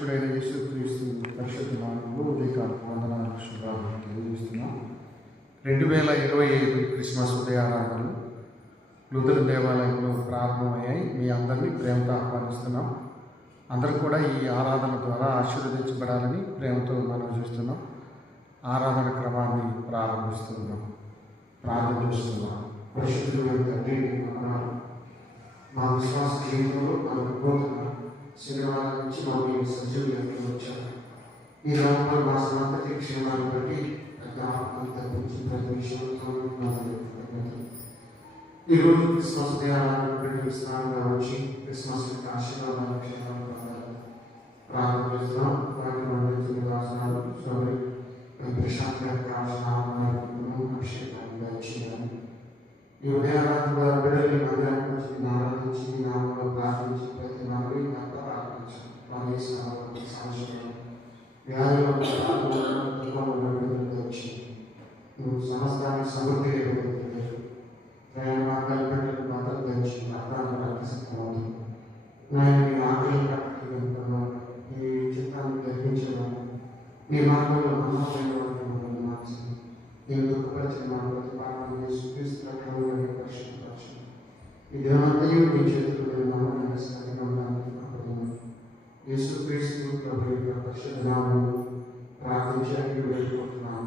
రక్షకుడైన యేసుక్రీస్తు పరిశుద్ధ నామములో ఉదయకాల వందనాలు శుభాలు తెలియజేస్తున్నాం. 2025 క్రిస్మస్ ఉదయారాధనలు లూథరన్ దేవాలయంలో ప్రారంభమయ్యాయి. మీ అందరినీ ప్రేమతో ఆహ్వానిస్తున్నాం. అందరూ కూడా ఈ ఆరాధన ద్వారా ఆశీర్వదించబడాలని ప్రేమతో మనం చేస్తున్నాం. ఆరాధన క్రమాన్ని ప్రారంభిస్తున్నాం. ప్రార్థన చేస్తున్నాం. పరిశుద్ధుడైన తండ్రి, మా విశ్వాస జీవితంలో శనివారం నుంచి మా మీ సజీవులు వచ్చారు. ఈ లోపల మా స్వాతంత్ర క్షేమాన్ని బట్టి తప్పించి ప్రతి విషయంతో ఈరోజు క్రిస్మస్ దేవాలయాన్ని స్థానంగా వచ్చి క్రిస్మస్ యొక్క ఆశీర్వాదాలు క్షేమాలు ప్రారంభిస్తున్నాం. వాటిని అందించిన రాసనాలు సోదరి ప్రశాంత్ యొక్క అభిషేకాన్ని చేయాలి. ఈ ఉదయారాధన ద్వారా బిడ్డలు మందిరానికి వచ్చి ఆరాధించి నామంలో ప్రార్థించి ప్రతి మనవి వ్యాధిలో వచ్చి నువ్వు సమస్తాన్ని సమృద్ధి ప్రయాణ మార్గాలు పెట్టడానికి మాత్రం ధరించి అర్థాన్ని ప్రార్థిస్తున్నాను. నేను నీ ఆకలి కట్టుకుంటున్నాను. నీ చిత్తాన్ని గ్రహించడం నీ మార్గంలో నమ్మకమైన వాటిని మార్చి నేను దుఃఖపరిచిన మా ప్రతి పాపం చూపిస్తున్నట్టు పరిశుభ్రపరచు. ఈ దేవంతయు నీ చేతుల్లో నమ్మకమైన సరిగా యేసుక్రీస్తు ప్రభు యొక్క పరిశుద్ధ నామములో ప్రార్థించి అడిగి వేడుకుంటున్నాను.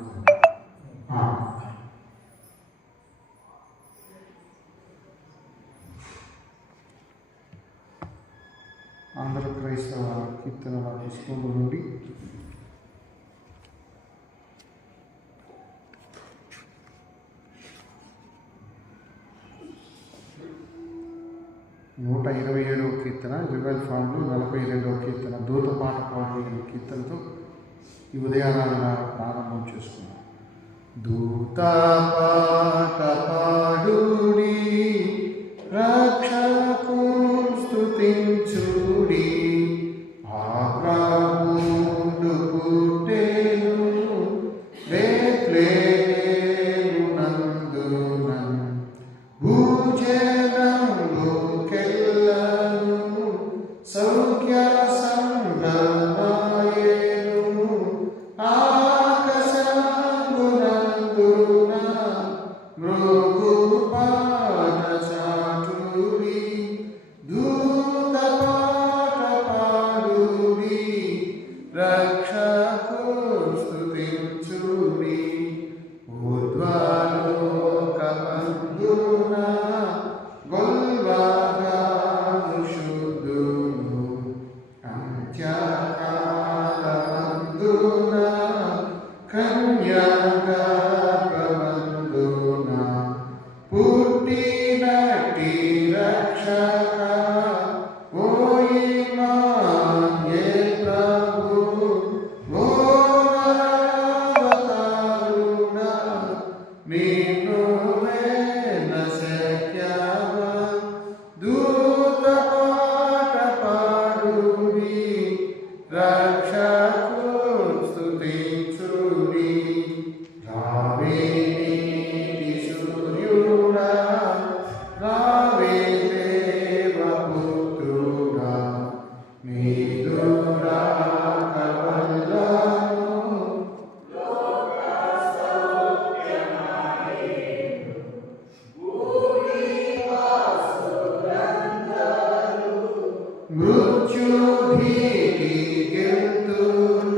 ఆంధ్ర క్రైస్తవ కీర్తనల పుస్తకం నుండి 127వ కీర్తన, రివైల్ ఫామ్లో 42వ కీర్తన, దూత పాట పాడిన కీర్తనతో ఈ ఉదయారాధన ప్రారంభం చేసుకున్నాం. దూత పాట పాడుడి, రక్షకుని స్తుతించుడి, ఆ ప్రభువు పుట్టెను బేత్లెహేము నందున, భూజనము సౌఖ్య సంగమాయేను, ఆకాశమునందున మృగు పాట చాటుడి, దూత పాట పాడుడి, రక్షకుని స్తుతించుడి, ఊర్ధ్వలోకమందున గొల్వగా పుట్టినట్టి రక్షక ఓ ఇమ్మానుయేల్ ప్రభు, ఓ నరవతారుడా, నిన్ను శక్యమా, దూత పాట పాడుడి, రక్షకుని స్తుతించుడి, రావే నీటి సూర్యుడా, రావే దేవపుత్రుడా, నీదు రాక వల్లను మృత్యు భీతి గెలుతును,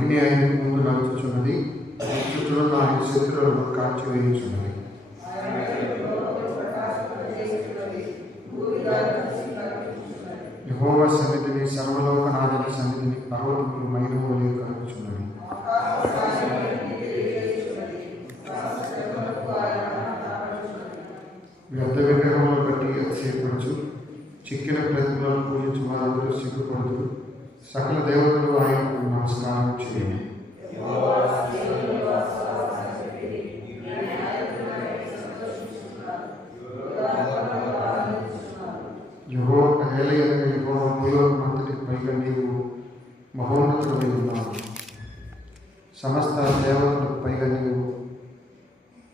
అగ్ని ఆయనకు ముందు నడుచుచున్నది, చుట్టూ ఆయన శత్రువులను కాల్చివేయుచున్నది. యెహోవా సన్నిధిని, సర్వలోకనాథుని సన్నిధిని పర్వతములు మైనవోలే కలుగుచున్నవి. వ్యర్థ విగ్రహములను బట్టి అతిశయపడుచు, చిక్కిన ప్రతిమలను పూజించు వారందరూ సిగ్గుపడుతూ, సకల దేవతలు ఆయనకు నమస్కారం చేయండి. యెహోవా భూలోకమంతటికి పైగా నీవు మహోన్నతుడై ఉన్నావు. సమస్త దేవతలకు పైగా నీవు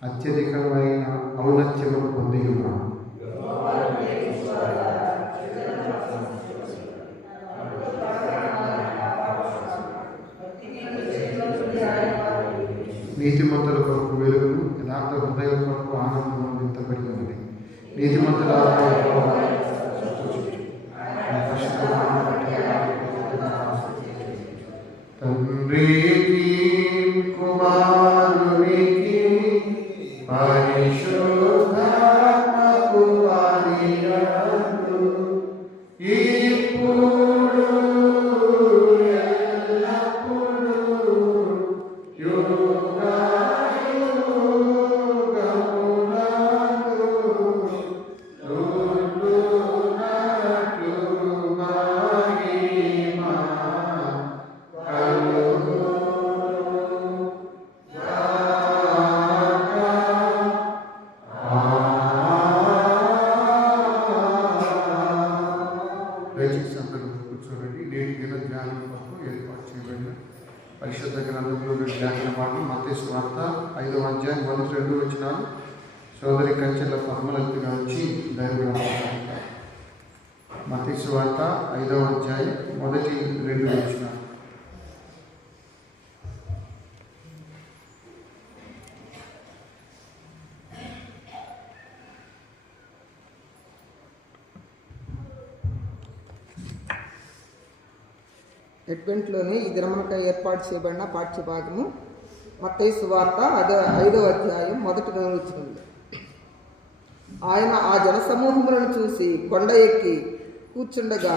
అత్యధికమైన ఔన్నత్యమును పొంది ఉన్నావు. నీతిమంతుల కొరకు వెలుగును, యథార్థ హృదయం కొరకు ఆనందము వింతబడి ఉన్నది. నీతిమంతుల తండ్రికి కుమారునికి పరిశుద్ధాత్మకు ఆదియందు ఇప్పుడు ఎల్లప్పుడూ కూర్చోబెట్టి నేటి దిన ధ్యానం కొరకు ఏర్పాటు చేయబడిన పరిశుద్ధ గ్రంథంలో ధ్యాన భాగం మత్తయి సువార్త 5వ అధ్యాయం 1-2 వచనాలు. సోదరి కంచెల పద్మలతిగా వచ్చి దైవగ్రంథం. మత్తయి సువార్త 5వ అధ్యాయం 1-2 వచనాలు. అడ్వెంట్లోని ఈ దినమునకై ఏర్పాటు చేయబడిన పాఠ్యభాగము మత్తయి సువార్త 5వ అధ్యాయం 1 వచనం. ఆయన ఆ జనసమూహములను చూసి కొండ ఎక్కి కూర్చుండగా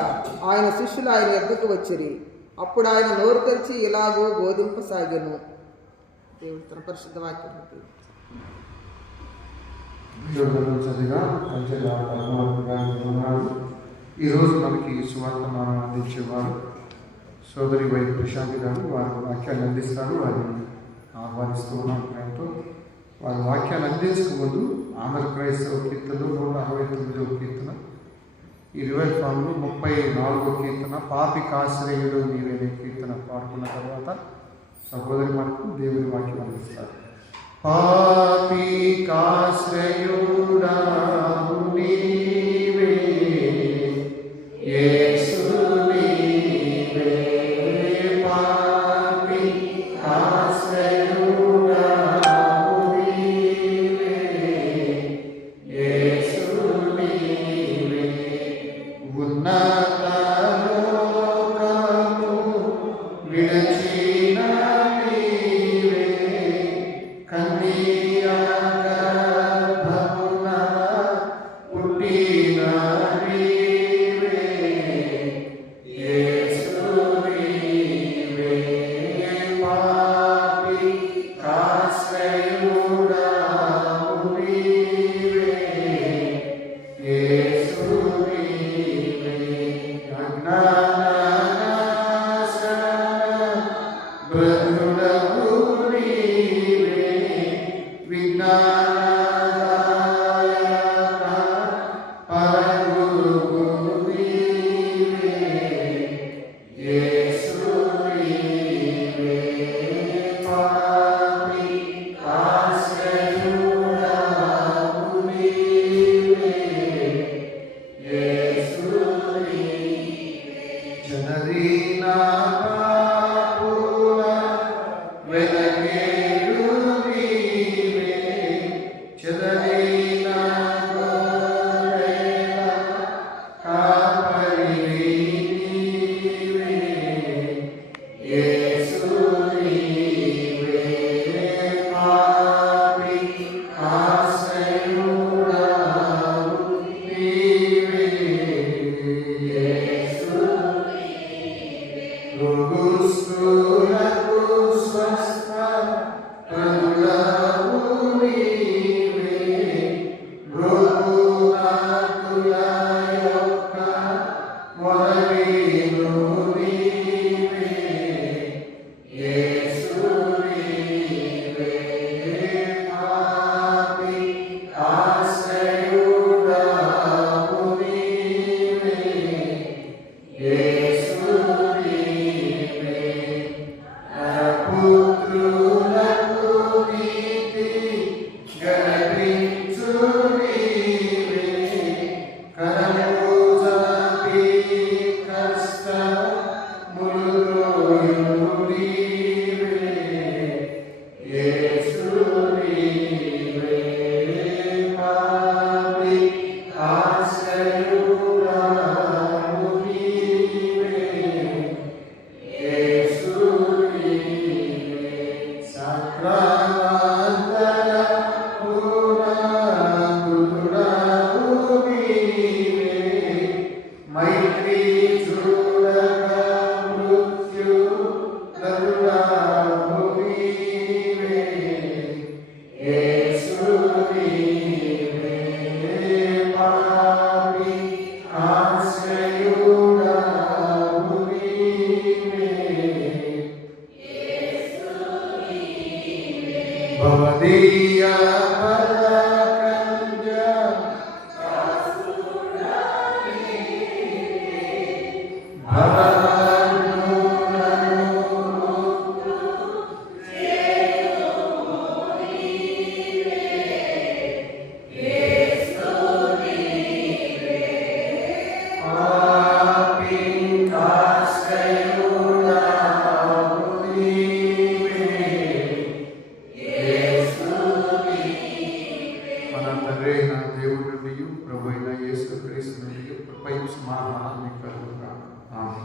ఆయన శిష్యులు ఆయన ఎద్దకు వచ్చిరి. అప్పుడు ఆయన నోరు తెరిచి ఇలాగూ బోధింపసాగెను. దేవుడు తన పరిశుద్ధ వాక్యం. ఈరోజు మనకి సువార్త అందించేవారు సోదరి వై ప్రశాంతి గారు. వారి వాక్యాలు అందిస్తారు. వారిని ఆహ్వానిస్తూ ఉన్నాం ప్రేమతో. వారి వాక్యాలు అందించక ముందు ఆంధ్ర క్రైస్తవ కీర్తనలు 169వ కీర్తన, ఈ రివైల్ ఫామ్లో 34వ కీర్తన పాపికాశ్రయుడు నీవే కీర్తన పాడుకున్న తర్వాత సహోదరి మనకు దేవుని వాక్యం అందిస్తారు. పాపికాశ్రయుడా నీవే యేసు నీవే, పాపికాశ్రయుడా నీవే యేసు నీవే, ఉన్నత లోకము విడచిన నీవే, కన్య గర్భమున పుట్టిన నీవే యేసు నీవే, పాపికాశ్రయుడా నీవే యేసు నీవే.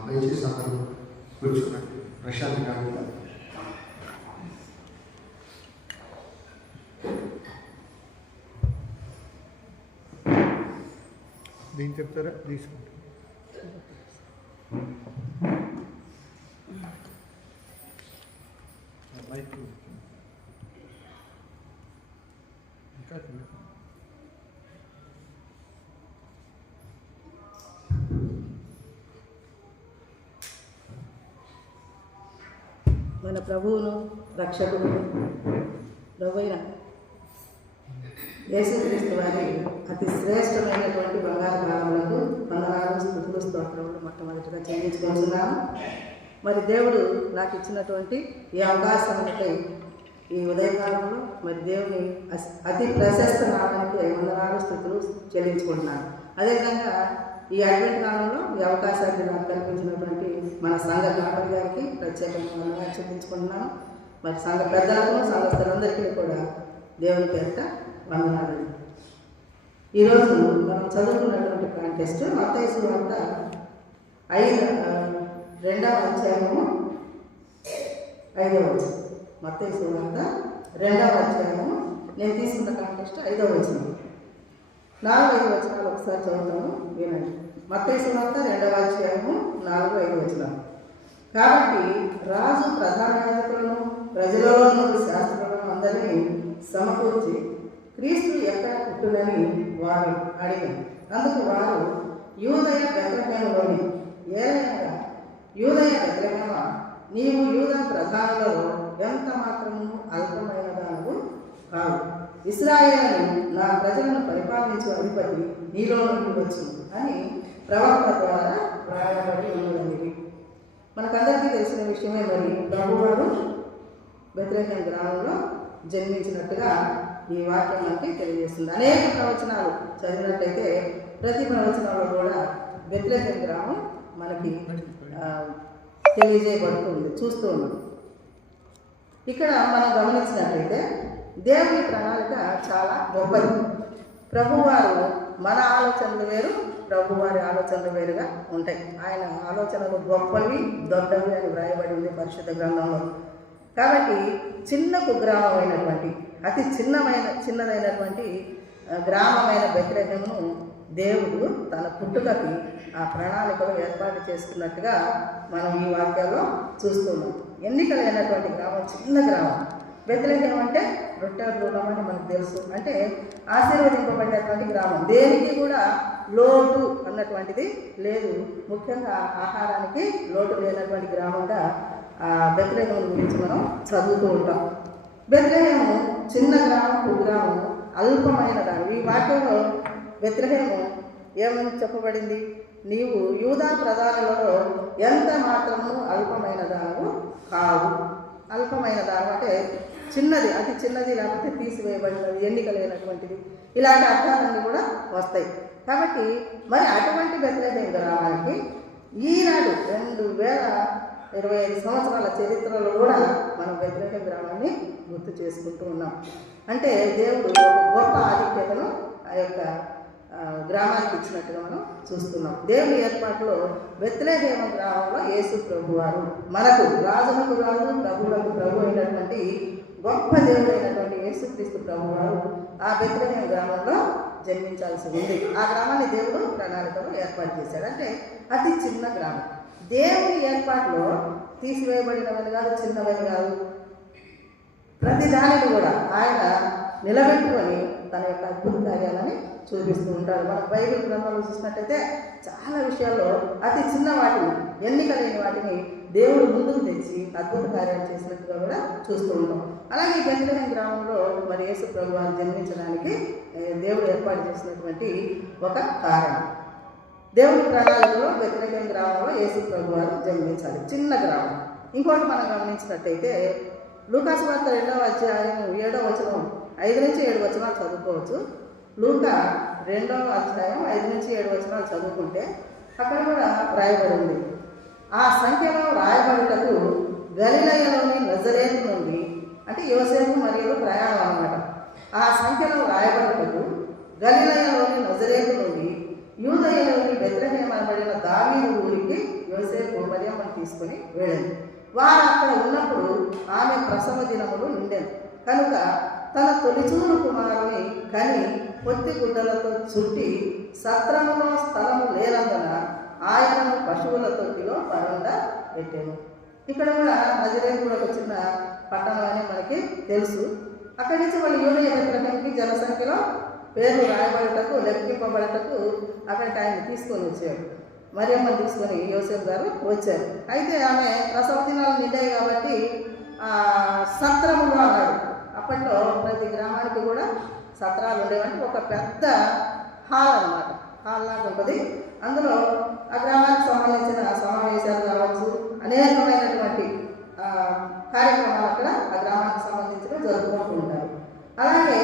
దయచేసి అందరూ కూర్చోండి. ప్రశాంత్ గారు దీన్ని చెప్తారా? తీసుకోండి. ఇంకా మన ప్రభువును రక్షకుడు ప్రభువైన యేసుక్రీస్తు వారి అతి శ్రేష్టమైనటువంటి బంగారు కాలములకు వందనాలు స్తుతులు స్తోత్రములు మొట్టమొదటిగా చెల్లించుకుంటున్నాను. మరి దేవుడు నాకు ఇచ్చినటువంటి ఈ అవకాశాలకై ఈ ఉదయకాలంలో మరి దేవుని అతి ప్రశస్త నామానికి వందనాలు స్తుతులు చెల్లించుకుంటున్నాను. అదేవిధంగా ఈ అడ్వెంట్ కాలంలో ఈ అవకాశాన్ని నాకు కల్పించినటువంటి మన సంఘ కాపరి గారికి ప్రత్యేకంగా వందనాలు చెల్లించుకుంటున్నాను. మరి సంఘ పెద్దలకు సంఘస్థులందరికీ కూడా దేవుని పేరిట వందనాలు. ఈరోజు మనం చదువుకున్నటువంటి కాంటెస్ట్ మత్తయి సువార్త 2వ అధ్యాయము 5వ వచనం. మత్తయి సువార్త 2వ అధ్యాయము నేను తీసుకున్న కాంటెస్ట్ 5వ వచనం. 4-5 వచనాలు ఒకసారి చదువుతాను, వినండి. మత్తయి సువార్త 2వ అధ్యాయము 4-5 వచనాలు. కాబట్టి రాజు ప్రధాన యాజకులను ప్రజలలో నుండి శాస్త్రులను అందరినీ సమకూర్చి క్రీస్తు ఎక్కడ పుట్టునని వారు అడిగారు. అందుకు వారు యూదయ బెత్లెహేములోని ఏలయనగా యూదయ బెత్లెహేమ, నీవు యూదా ప్రధానులలో ఎంత మాత్రము అల్పమైన దానవు కావు. ఇశ్రాయేలును నా ప్రజలను పరిపాలించే అధిపతి నీలో నుండి వచ్చును అని ప్రవక్త ద్వారా వ్రాయబడి ఉన్నది. మనకందరికీ తెలిసిన విషయమే. మరి ప్రభువారు బెత్లెహేం గ్రామంలో జన్మించినట్టుగా ఈ వాక్యం మనకి తెలియజేస్తుంది. అనేక ప్రవచనాలు చదివినట్టయితే ప్రతి ప్రవచనంలో కూడా బెత్లెహేం గ్రామం మనకి తెలియజేయబడుతుంది, చూస్తూ ఉన్నాం. ఇక్కడ మనం గమనించినట్లయితే దేవుని ప్రణాళిక చాలా గొప్పది. ప్రభువారు మన ఆలోచనలు వేరు, ప్రభువారి ఆలోచనలు వేరుగా ఉంటాయి. ఆయన ఆలోచనలు గొప్పవి, దొడ్డవి అని వ్రాయబడి పరిశుద్ధ గ్రంథంలో. కాబట్టి చిన్న కుగ్రామమైనటువంటి అతి చిన్నదైనటువంటి గ్రామమైన బెత్లెహేమును దేవుడు తన పుట్టుకకి ఆ ప్రణాళికలో ఏర్పాటు చేసుకున్నట్టుగా మనం ఈ వాక్యాల్లో చూస్తున్నాం. ఎన్నికలైనటువంటి గ్రామం, చిన్న గ్రామం. బెత్లెహేం అంటే రొట్టెల దూరం అని మనకు తెలుసు. అంటే ఆశీర్వదింపబడినటువంటి గ్రామం, దేనికి కూడా లోటు అన్నటువంటిది లేదు. ముఖ్యంగా ఆహారానికి లోటు లేనటువంటి గ్రామంగా బెత్లెహేం గురించి మనం చదువుతూ ఉంటాం. బెత్లెహేము చిన్న గ్రామం, కుగ్రామం, అల్పమైన దాని. ఈ వాక్యంలో బెత్లెహేము ఏమని చెప్పబడింది? నీవు యూదా ప్రధానులలో ఎంత మాత్రము అల్పమైన దానవు కావు. అల్పమైన దానం అంటే చిన్నది, అతి చిన్నది, లేకపోతే తీసివేయబడినది, ఎన్నిక లేనటువంటిది, ఇలాంటి అర్థాలన్నీ కూడా వస్తాయి. కాబట్టి మరి అటువంటి బెత్లెహేం గ్రామానికి ఈనాడు 25 సంవత్సరాల చరిత్రలో కూడా మనం బెత్లెహేం గ్రామాన్ని గుర్తు చేసుకుంటూ ఉన్నాం. అంటే దేవుడు ఒక గొప్ప ఆధిక్యతను ఆ యొక్క గ్రామానికి ఇచ్చినట్టుగా మనం చూస్తున్నాం. దేవుని ఏర్పాటులో బెత్లెహేం గ్రామంలో యేసు ప్రభువారు మనకు రాజులకు రాజు ప్రభువులకు ప్రభు అయినటువంటి గొప్ప దేవుడు అయినటువంటి యేసుక్రీస్తు ప్రభువారు ఆ బెత్లెహేం గ్రామంలో జన్మించాల్సి ఉంది. ఆ గ్రామాన్ని దేవుడు ప్రణాళికలో ఏర్పాటు చేశాడు. అంటే అతి చిన్న గ్రామం. దేవుని ఏర్పాటులో తీసివేయబడినవని కాదు, చిన్నవని కాదు, ప్రతి దానిని కూడా ఆయన నిలబెట్టుకొని తన యొక్క అద్భుత కార్యాలని చూపిస్తూ ఉంటారు. మన బైబిల్ గ్రంథంలో చూసినట్టయితే చాలా విషయాల్లో అతి చిన్న వాటిని, ఎన్నిక లేని వాటిని దేవుడు ముందుకు తెచ్చి అద్భుత కార్యాలు చేసినట్టుగా కూడా చూస్తూ ఉంటాం. అలాగే బెత్లెహేం గ్రామంలో మరి యేసు ప్రభువారు జన్మించడానికి దేవుడు ఏర్పాటు చేసినటువంటి ఒక కారణం. దేవుడి ప్రణాళికలో బెత్లెహేం గ్రామంలో యేసు ప్రభువారు జన్మించాలి. చిన్న గ్రామం. ఇంకోటి మనం గమనించినట్టయితే లూకా సువార్త 2వ అధ్యాయం 7వ వచనం 5 నుంచి 7 వచనాలు చదువుకోవచ్చు. లూకా 2వ అధ్యాయం 5 నుంచి 7 వచనాలు చదువుకుంటే అక్కడ కూడా రాయబడి ఉంది. ఆ సంఖ్యలో రాయబడుటకు గలిలయలోని నజరేతు నుండి, అంటే యోసేపు మరియు ప్రయాణం అన్నమాట. ఆ సంఖ్యలో రాయబడుటకు గలిలయలోని నజరేతు నుండి యూదయలోని బెత్లెహేం అనబడిన దావీదు ఊరికి యోసేపు మరియమ్మను తీసుకుని వెళ్ళింది. వారు అక్కడ ఉన్నప్పుడు ఆమె ప్రసవ దినములు నిండెను కనుక తన తొలిచూరు కుమారుని కని పొత్తి గుడ్డలతో చుట్టి సత్రములో స్థలము లేనందున ఆయనను పశువుల తొట్టిలో పరుండ పెట్టాను. ఇక్కడ కూడా నజరేతు కూడా ఒక చిన్న పట్టణం అని మనకి తెలుసు. అక్కడి నుంచి వాళ్ళు యూదయ బెత్లెహేంకి జనసంఖ్యలో పేర్లు రాయబడటకు, లెక్కింపబడటకు అక్కడికి ఆయన తీసుకొని వచ్చాడు. మరియమ్మని తీసుకొని యోసేపు గారు వచ్చారు. అయితే ఆమె ప్రసవ దినాలు నిండాయి కాబట్టి సత్రములు అన్నాడు. అప్పట్లో ప్రతి గ్రామానికి కూడా సత్రాలు ఉండేవంటే ఒక పెద్ద హాల్ అన్నమాట. హాల్ లాగా ఉంటుంది. అందులో ఆ గ్రామానికి సంబంధించిన సమావేశాలు కావచ్చు, అనేకమైనటువంటి కార్యక్రమాలు అక్కడ ఆ గ్రామానికి సంబంధించిన జరుపుకుంటూ ఉంటారు. అలాగే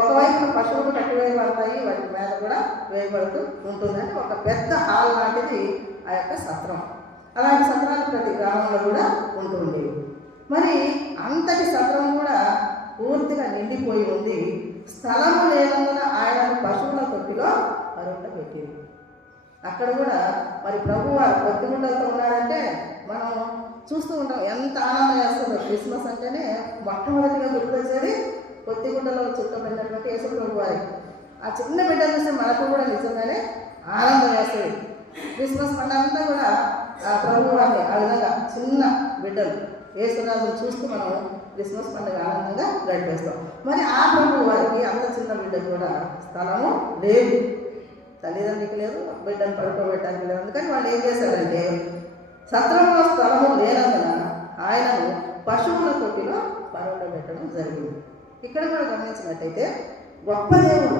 ఒకవైపు పశువులు కట్టివేయబడతాయి, వాటి మీద కూడా వేయబడుతూ ఉంటుందని ఒక పెద్ద హాల్ లాంటిది ఆ యొక్క సత్రం. అలాంటి సత్రాలు ప్రతి గ్రామంలో కూడా ఉంటుంది. మరి అంతటి సత్రం కూడా పూర్తిగా నిండిపోయి ఉంది. స్థలము లేనందున ఆయన పశువుల తొట్టిలో పరుండ పెట్టింది. అక్కడ కూడా మరి ప్రభువారు పొత్తిగుండలతో ఉన్నాడంటే మనం చూస్తూ ఉంటాం. ఎంత ఆనందం వేస్తుందో. క్రిస్మస్ అంటేనే మొట్టమొదటిగా గుర్తొచ్చేది పొత్తిగుండలో చుట్టబడినటువంటి యేసు ప్రభువారి. ఆ చిన్న బిడ్డ చూస్తే మనకు కూడా నిజంగానే ఆనందం వేస్తుంది. క్రిస్మస్ పండుగ అంతా కూడా ఆ ప్రభువారిని ఆ విధంగా చిన్న బిడ్డలు యేసురాజును చూస్తూ మనం క్రిస్మస్ పండుగ ఆనందంగా గడిపేస్తాం. మరి ఆ ప్రభు వారికి అంత చిన్న బిడ్డ కూడా స్థలము లేదు, తల్లిదండ్రికి లేదు, బిడ్డను పడుకోబెట్టడానికి లేదు. అందుకని వాళ్ళు ఏం చేశారంటే సత్రంలో స్థలము లేనందున ఆయనను పశువుల తొట్టిలో పరుండబెట్టడం జరిగింది. ఇక్కడ కూడా గమనించినట్టయితే గొప్ప దేవుడు,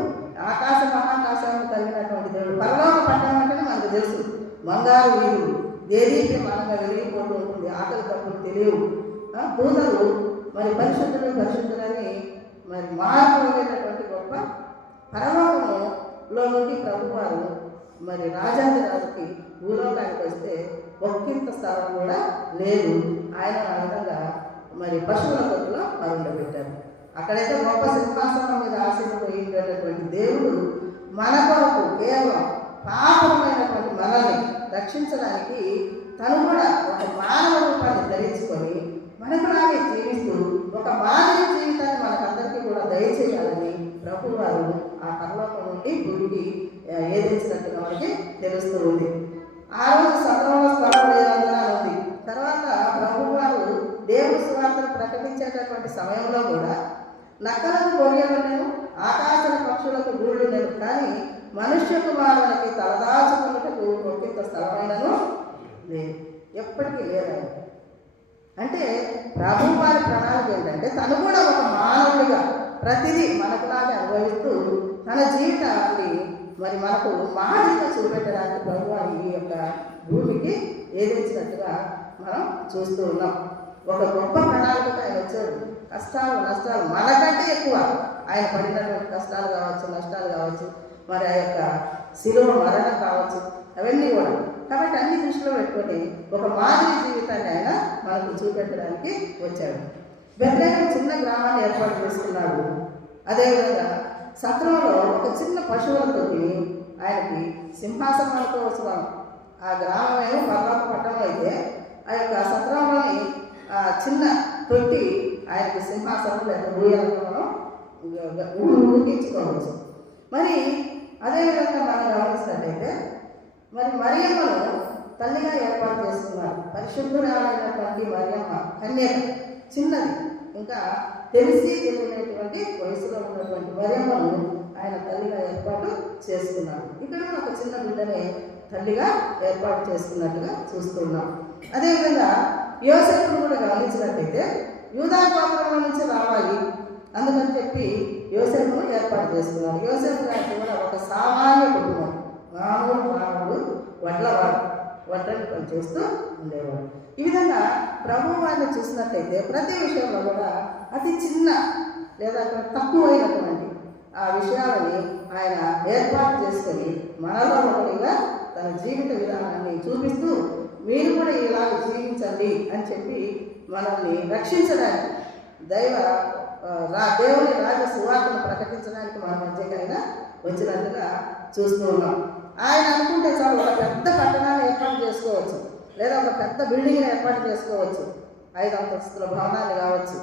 ఆకాశ మహాకాశాలను కలిగినటువంటి దేవుడు. పరలోక పట్టణం అంటేనే మనకు తెలుసు, బంగారు వీధులు, దేదీప్యమానంగా వెలిగిపోతూ ఉంటుంది, ఆకలి తప్పులు తెలియవు, దూతలు మరి పరిశుద్ధులు పరిశుద్ధులని మరి మార్పులైనటువంటి గొప్ప పరలోకంలో నుండి ప్రభువారు మరి రాజాదిరాజుకి భూలోకానికి వస్తే ఒక్కింత స్థలం కూడా లేదు. ఆయన ఆ విధంగా మరి పశువుల తొట్టిలో పరుండబెట్టారు. అక్కడైతే గొప్ప సింహాసనం మీద ఆశీర్వదించేటటువంటి దేవుడు మన కొరకు కేవలం పాపమైనటువంటి మనల్ని రక్షించడానికి తను కూడా ఒక మానవ రూపాన్ని ధరించుకొని మనకులాగే జీవిస్తూ ఒక మానవ జీవితాన్ని మనకందరికీ కూడా దయచేయాలని ప్రభువారు ఆ పరలోకం నుండి భూమికి ఏదించినట్టుగా మనకి తెలుస్తూ ఉంది. ఆ రోజు సత్రంలో స్థలం లేనందున ఉంది. తర్వాత ప్రభువారు దేవుడి సువార్తను ప్రకటించేటటువంటి సమయంలో కూడా నక్కలకు గొర్రెలను, ఆకాశ పక్షులకు గూళ్ళు లేవు, కానీ మనుష్య కుమారునికి తలదాచుకున్నటకు ఒక్కింత స్థలమైనను లేదు, ఎప్పటికీ లేదు. అంటే ప్రభువారి ప్రణాళిక ఏంటంటే తను కూడా ఒక మానవుడిగా ప్రతిదీ మనకులాగే అనుభవిస్తూ తన జీవితాన్ని మరి మనకు మాదిరిగా చూపెట్టడానికి ప్రభువారు ఈ యొక్క భూమికి ఏదించినట్టుగా మనం చూస్తూ ఉన్నాం. ఒక గొప్ప ప్రణాళికతో ఆయన వచ్చాడు. కష్టాలు నష్టాలు మనకంటే ఎక్కువ ఆయన పడినటువంటి కష్టాలు కావచ్చు, నష్టాలు కావచ్చు, మరి ఆ యొక్క శిలువ మరణం కావచ్చు, అవన్నీ కూడా కాబట్టి అన్ని దృష్టిలో పెట్టుకొని ఒక మాదిరి జీవితాన్ని ఆయన మనకు చూపెట్టడానికి వచ్చాడు. బెత్లెహేం చిన్న గ్రామాన్ని ఏర్పాటు చేసుకున్నాడు. అదేవిధంగా సత్రంలో ఒక చిన్న పశువులతోటి ఆయనకి సింహాసనాలతో వస్తున్నాం. ఆ గ్రామం ఏమో పర్వత పట్టణం అయితే ఆ యొక్క సత్రంలోని చిన్న తొట్టి ఆయనకి సింహాసనం లేదా ఊయలను ఊహించుకోవచ్చు. మరి అదేవిధంగా మనం గమనించినట్టయితే మరి మరియమ్మను తల్లిగా ఏర్పాటు చేసుకున్నారు. పరిశుద్ధురాలైనటువంటి మరియమ్మ కన్యక, చిన్నది, ఇంకా తెలియనటువంటి వయసులో ఉన్నటువంటి మరియమ్మను ఆయన తల్లిగా ఏర్పాటు చేసుకున్నాడు. ఇక్కడ ఒక చిన్న బిడ్డని తల్లిగా ఏర్పాటు చేసుకున్నట్టుగా చూస్తున్నాం. అదేవిధంగా యోసేపును కూడా గమనించినట్టయితే యూదా గోత్రంలో నుంచి రావాలి అందుకని చెప్పి యోసేపును ఏర్పాటు చేసుకున్నాడు. యోసేపు గారికి కూడా ఒక సామాన్య కుటుంబం, మామూలు మానవుడు, వడ్లని పని చేస్తూ ఉండేవాడు. ఈ విధంగా ప్రభువు వారిని చూసినట్టయితే ప్రతి విషయంలో కూడా అతి చిన్న లేదా తక్కువైనటువంటి ఆ విషయాలని ఆయన ఏర్పాటు చేసుకొని మనలో ఒకటిగా తన జీవిత విధానాన్ని చూపిస్తూ మీరు కూడా ఇలా జీవించండి అని చెప్పి మనల్ని రక్షించడానికి దేవుని రాజ సువార్తను ప్రకటించడానికి మన మధ్యకైనా వచ్చినట్టుగా చూస్తూ ఉన్నాం. ఆయన అనుకుంటే చాలు ఒక పెద్ద పట్టణాన్ని ఏర్పాటు చేసుకోవచ్చు, లేదా ఒక పెద్ద బిల్డింగ్ని ఏర్పాటు చేసుకోవచ్చు, 5 అంతస్తుల భవనాన్ని కావచ్చు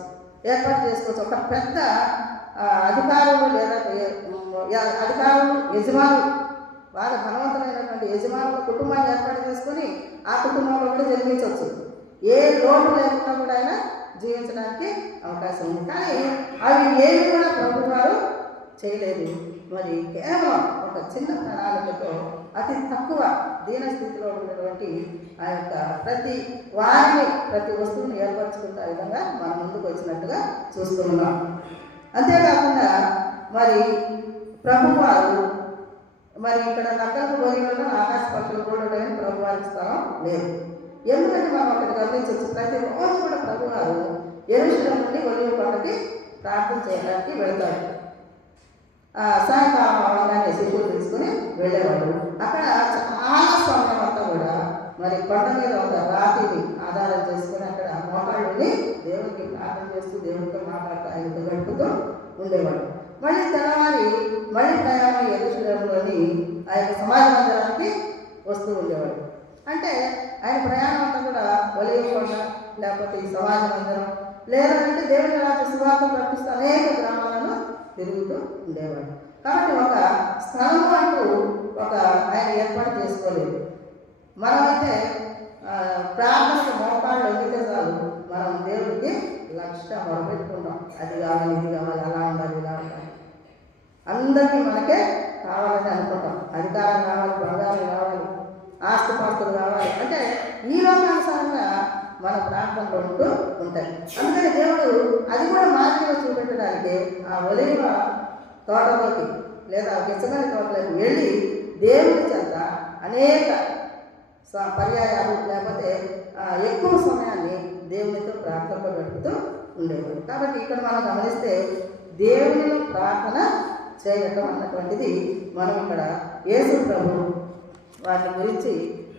ఏర్పాటు చేసుకోవచ్చు. ఒక పెద్ద అధికారులు లేదా యజమానులు, బాగా ధనవంతమైనటువంటి యజమానుల కుటుంబాన్ని ఏర్పాటు చేసుకొని ఆ కుటుంబంలో కూడా జన్మించవచ్చు. ఏ లోటు లేకుండా కూడా ఆయన జీవించడానికి అవకాశం ఉంది. కానీ అవి ఏమి కూడా ప్రభు వారు చేయలేదు. మరి కేవలం ఒక చిన్న ప్రణాళికతో అతి తక్కువ దీనస్థితిలో ఉన్నటువంటి ఆ యొక్క ప్రతి వస్తువుని ఏర్పరచుకున్న విధంగా మన ముందుకు వచ్చినట్టుగా చూస్తూ ఉన్నాం. అంతేకాకుండా మరి ప్రభువారు మరి ఇక్కడ నక్కలకు గొర్రెలను ఆకాశ పక్షులు కూడా ప్రభువారికి స్థలం లేదు. ఎందుకంటే మనం అక్కడ గమనించవచ్చు, ప్రతి రోజు కూడా ప్రభువారు యెరూషలేము నుండి ఒలీవ కొండకి ప్రార్థన చేయడానికి వెళ్తారు. సాయంకాలం అవగానే శిశువులు తీసుకుని వెళ్ళేవాడు. అక్కడ చాలా సమయం అంతా కూడా మరి కొండ మీద ఒక రాతిని ఆధారం చేసుకుని అక్కడ మోకాళ్ళని దేవునికి ప్రార్థన చేస్తూ దేవునితో మాట్లాడుతూ ఆయనతో గడుపుతూ ఉండేవాడు. మళ్ళీ తెల్లవారి మళ్ళీ ప్రయాణం యెరూషలేములోని ఆ యొక్క సమాజ మందిరానికి వస్తూ ఉండేవాడు. అంటే ఆయన ప్రయాణం అంతా కూడా ఒలీవ కొండ, లేకపోతే ఈ సమాజ మందిరం, లేదంటే దేవుని రాజ్య సువార్త ప్రకటిస్తూ అనేక గ్రామాలను తిరుగుతూ ఉండేవాడు. కాబట్టి ఒక స్థలం అంటూ ఆయన ఏర్పాటు చేసుకోలేదు. మనమైతే ప్రార్థనకు మోకాళ్ళు వంగితే చాలు మనం దేవుడికి లక్ష మొరపెట్టుకుంటాం. అది కావాలి, ఇది కావాలి, అలా ఉండాలి, ఇలా ఉండాలి, అందరికీ మనకే కావాలని అనుకుంటాం. అధికారం కావాలి, బంగారం కావాలి, ఆస్తిపాస్తులు కావాలి, అంటే ఈ లోకానుసారంగా మన ప్రార్థనలు ఉంటూ ఉంటాయి. అందుకని దేవుడు అది కూడా మాదిరిగా చూపెట్టడానికి ఆ ఒలీవ తోటలోకి లేదా గెచ్చమని తోటలోకి వెళ్ళి దేవుడి చెంత అనేక పర్యాయాలు లేకపోతే ఎక్కువ సమయాన్ని దేవునితో ప్రార్థనలో గడుపుతూ ఉండేవాడు. కాబట్టి ఇక్కడ మనం గమనిస్తే దేవునిలో ప్రార్థన చేయటం అన్నటువంటిది మనం ఇక్కడ యేసు ప్రభు వాటి గురించి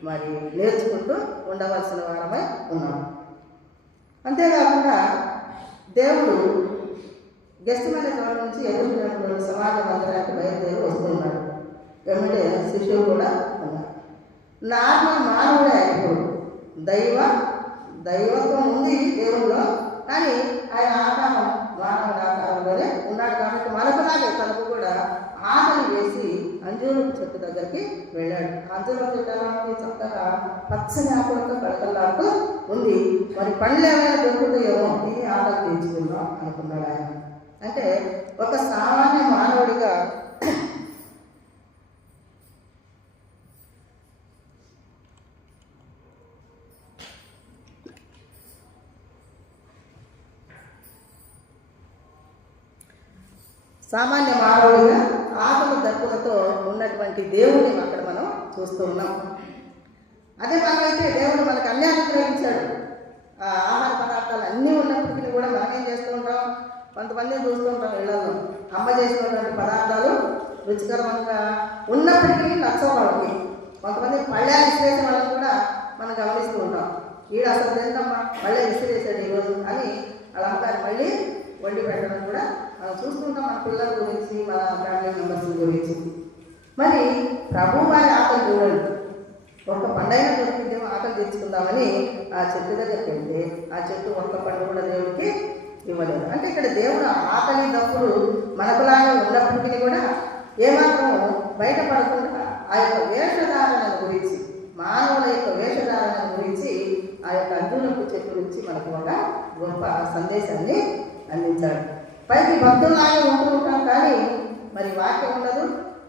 మరి నేర్చుకుంటూ ఉండవలసిన వారమై ఉన్నాం. అంతేకాకుండా దేవుడు గెత్సేమనే తోట నుంచి యెరూషలేములోని సమాజ మందిరానికి బయలుదేరి వస్తున్నాడు. వెంబడే శిష్యులు కూడా ఉన్నారు. నార్మల్ మానవుడే ఇప్పుడు దైవత్వం ఉంది దేవుల్లో, కానీ ఆయన ఆకారం మానవుడి ఆకారంలోనే ఉన్నాడు. కాబట్టి మనకులాగే తనకు కూడా ఆకలి వేసి అంజూరపు చెట్టు దగ్గరికి వెళ్ళాడు. అంజూరపు చెట్టు ఎలా ఉంది, చక్కగా పచ్చని ఆకులతో కడకలాడుతూ ఉంది. మరి పళ్ళు ఏమైనా దొరుకుతాయేమో ఇది ఆకలి తీర్చుకుందాం అనుకున్నాడు ఆయన. అంటే ఒక సామాన్య మానవుడిగా ఆకలి దప్పులతో ఉన్నటువంటి దేవుడిని అక్కడ మనం చూస్తూ ఉన్నాం. అదే మనమైతే దేవుడు మనకు అన్నీ అనుగ్రహించాడు. ఆహార పదార్థాలు అన్నీ ఉన్నప్పటికీ కూడా మనం ఏం చేస్తూ ఉంటాం, కొంతమంది చూస్తూ ఉంటాం ఇళ్లలో అమ్మ చేసినటువంటి పదార్థాలు రుచికరంగా ఉన్నప్పటికీ నచ్చవు వాళ్ళకి. కొంతమంది పళ్ళే విసిరేసే వాళ్ళని కూడా మనం గమనిస్తూ ఉంటాం. వీడు అసలు తింటమ్మా పళ్ళే విసిరేసాడు ఈరోజు అని వాళ్ళ అమ్మగారు మళ్ళీ వండి పెట్టడం కూడా మనం చూస్తుంటాం, మన పిల్లల గురించి, మన ఫ్యామిలీ మెంబర్స్ గురించి. మరి ప్రభు వారి ఆకలి చూడండి, ఒక్క పండైనా దొరికిందేమో ఆకలి తెచ్చుకుందామని ఆ చెట్టు దగ్గరికి వెళ్తే ఆ చెట్టు ఒక్క పండు కూడా దేవుడికి ఇవ్వలేదు. అంటే ఇక్కడ దేవుడు ఆకలి దప్పులు మనకులాగా ఉన్నప్పటికీ కూడా ఏమాత్రం బయటపడకుండా ఆ యొక్క వేషధారణను గురించి, మానవుల యొక్క వేషధారణను గురించి ఆ యొక్క అర్జునపు చెట్టు నుంచి మనకు ఒక గొప్ప సందేశాన్ని అందించాడు. పైకి భక్తులాగా ఉంటూ ఉంటాం కానీ మరి వాక్యం ఉండదు,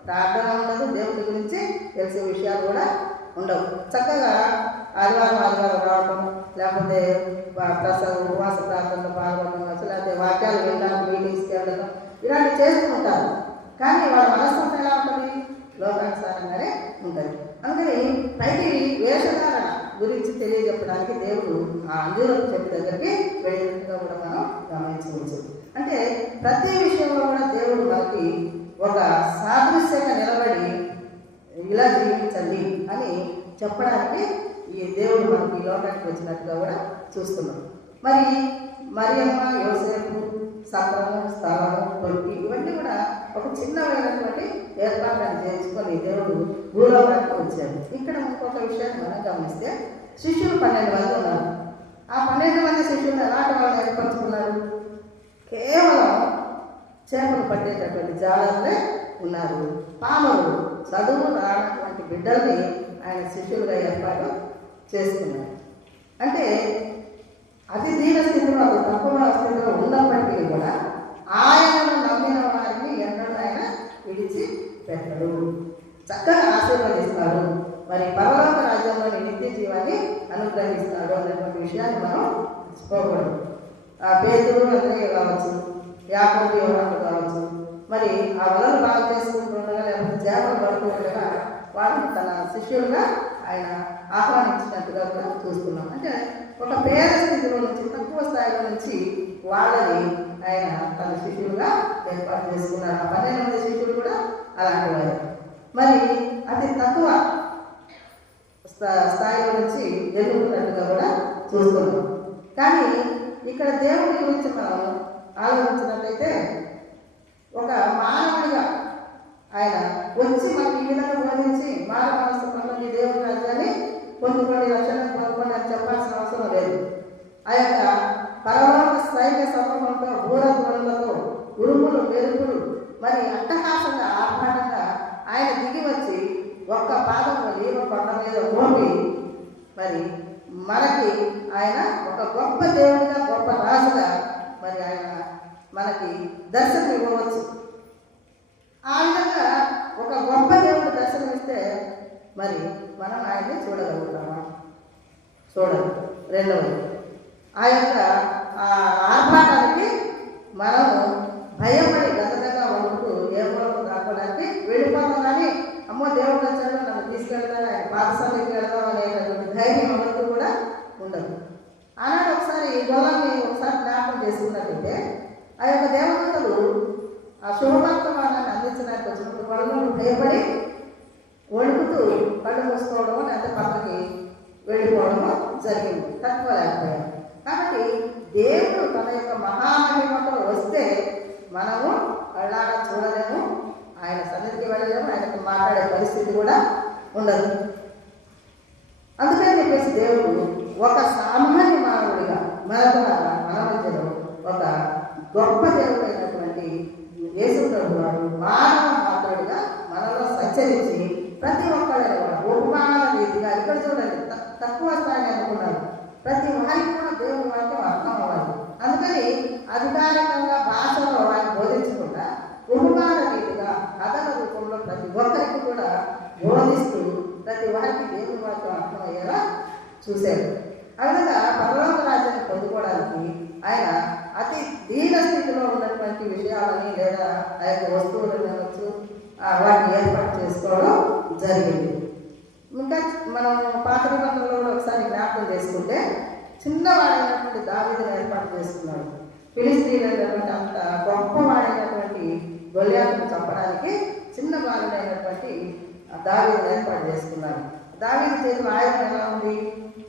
ప్రార్థన ఉండదు, దేవుడి గురించి తెలిసే విషయాలు కూడా ఉండవు. చక్కగా ఆదివారం రావడం, లేకపోతే ఉపవాస ప్రార్థనలో పాల్గొనడం, లేకపోతే వాక్యాలు వెళ్ళడానికి మీటింగ్స్కి వెళ్ళడం, ఇలాంటివి చేస్తూ ఉంటారు. కానీ వాళ్ళ మనస్సు ఎలా ఉంటుంది? లోకానుసారంగానే ఉంటుంది. అందుకని పైకి వేషధారణ గురించి తెలియజెప్పడానికి దేవుడు ఆ అంజూరపు చెట్టు దగ్గరికి వెళ్ళినట్టుగా కూడా మనం గమనించవచ్చు. అంటే ప్రతి విషయంలో కూడా దేవుడు మనకి ఒక సాదృశ్యంగా నిలబడి ఇలా జీవించండి అని చెప్పడానికి ఈ దేవుడు మనకి ఈ లోకానికి వచ్చినట్టుగా కూడా చూస్తున్నాం. మరి మరియమ్మ, యోసేపు, సత్రము, స్థలము, తొట్టి ఇవన్నీ కూడా ఒక చిన్నమైనటువంటి ఏర్పాట్లను చేర్చుకొని దేవుడు భూలోకానికి వచ్చాడు. ఇక్కడ ఇంకొక విషయాన్ని మనం గమనిస్తే శిష్యులు 12 మంది ఉన్నారు. ఆ 12 మంది శిష్యులు ఎలాంటి వాళ్ళు ఏర్పరచుకున్నారు? కేవలం చేపలు పట్టేటటువంటి జాలర్లే ఉన్నారు. పామరులు, చదువు రానటువంటి బిడ్డల్ని ఆయన శిష్యులుగా ఏర్పాటు చేసుకున్నారు. అంటే అతి దీన స్థితిలో, అతి తక్కువ స్థితిలో ఉన్నప్పటికీ కూడా ఆయనను నమ్మిన వారిని ఎన్నడూ ఆయన విడిచి పెట్టడు, చక్కగా ఆశీర్వదిస్తాడు, మరి పరలోక రాజ్యంలోని నిత్య జీవాన్ని అనుగ్రహిస్తాడు అనేటువంటి విషయాన్ని మనం మర్చిపోకూడదు. పేతురు, అంద్రేయ కావచ్చు, యాకోబు, యోహాను కావచ్చు, మరి ఆ వలలు బాగా చేసుకుంటుండగా లేకపోతే చేపలు పడుతూ ఉండగా వారిని తన శిష్యులుగా ఆయన ఆహ్వానించినట్టుగా కూడా చూస్తున్నాం. అంటే ఒక పేద స్థితిలో నుంచి, తక్కువ స్థాయిలో నుంచి వాళ్ళని ఆయన తన శిష్యులుగా ఏర్పాటు చేసుకున్నారు. 12 మంది శిష్యులు కూడా అలాంటి వారు. మరి అతి తక్కువ స్థాయిలో నుంచి ఎదుగుతున్నట్టుగా కూడా చూస్తున్నాం. కానీ ఇక్కడ దేవుడి గురించి మనం ఆలోచించినట్లయితే ఒక మానవుడిగా ఆయన వచ్చి మనకి ఈ విధంగా బోధించి మానవ మనసు పొందండి, దేవుడి రాజ్యాన్ని పొందుకోండి, రక్షణ పొందుకోండి అని చెప్పాల్సిన అవసరం లేదు. ఆ యొక్క పరలోక సైన్య సమూహంతో, బూరధ్వనులతో, ఉరుములు, మెరుపులు, మరి అట్టహాసంగా ఆర్భాటంగా ఆయన దిగి వచ్చి ఒక్క పాదంలో ఏమో కొండ మీద మోపి మరి మనకి ఆయన ఒక గొప్ప దేవుడిగా, గొప్ప రాజుగా మరి ఆయన మనకి దర్శనం ఇవ్వవచ్చు. ఆ విధంగా ఒక గొప్ప దేవుడు దర్శనమిస్తే మరి మనం ఆయన్ని చూడగలుగుతామా? చూడదు. రెండవది, ఆ యొక్క ఆర్భాటానికి మనము భయపడి గతగా ఉంటూ ఏ మూలకు రావడానికి వెళ్ళిపోతాం. కానీ అమ్మో దేవుడు వచ్చాడు, నన్ను తీసుకెళ్తాను, ఆయన పాఠశాలకి వెళ్దాం అనేటటువంటి ధైర్యం ఎవరికి కూడా ఉండదు. ఆనాడు ఒకసారి ఈ గొల్లని జ్ఞాపకం చేసుకున్నట్లయితే ఆ యొక్క దేవదూతలు ఆ శుభవర్తమానాన్ని అందించడానికి వచ్చినప్పుడు వాళ్ళు భయపడి వణుకుతూ కళ్ళు మూసుకోవడము లేకపోతే పక్కకి వెళ్ళిపోవడము జరిగింది, తట్టుకోలేకపోయారు. కాబట్టి దేవుడు తన యొక్క మహామహిమతో వస్తే మనము కళ్ళారా చూడలేము, ఆయన సన్నిధికి వెళ్ళలేము, ఆయనకు మాట్లాడే పరిస్థితి కూడా ఉండదు. అందుకని చెప్పేసి దేవుడు ఒక సామాన్య మానవుడిగా మన మధ్యలో ఒక గొప్ప దేవుడైనటువంటి యేసుప్రభువు వారు మానవ మాత్రుడిగా మనలో సంచరించి ప్రతి ఒక్కరిని కూడా ఉపమాన రీతిగా, ఇక్కడ చూడండి తక్కువ స్థాయిని అనుకున్నారు, ప్రతి వారికి కూడా దేవుని వాక్యం అర్థం అవ్వాలి. అందుకని అధికారికంగా భాషలో ఆయన బోధించకుండా ఉపమాన రీతిగా కథల రూపంలో ప్రతి ఒక్కరికి కూడా బోధిస్తూ ప్రతి వారికి దేవుని వాక్యం అర్థమయ్యేలా చూశారు. ఆ విధంగా పరలోక రాజ్యాన్ని పొందుకోవడానికి ఆయన అతి దీన స్థితిలో ఉన్నటువంటి విషయాలని లేదా ఆ యొక్క వస్తువులను కావచ్చు వాటిని ఏర్పాటు చేసుకోవడం జరిగింది. ఇంకా మనం పాత నిబంధనలో కూడా ఒకసారి జ్ఞాపకం చేసుకుంటే చిన్నవాడైనటువంటి దావీదును ఏర్పాటు చేసుకున్నాడు. ఫిలిస్తీయులైనటువంటి అంత గొప్పవాడైనటువంటి గొల్యాతును చంపడానికి చిన్న బాలుడైనటువంటి దావీదును ఏర్పాటు చేసుకున్నారు. దావీదు చేసిన ఆయుధం ఎలా ఉంది?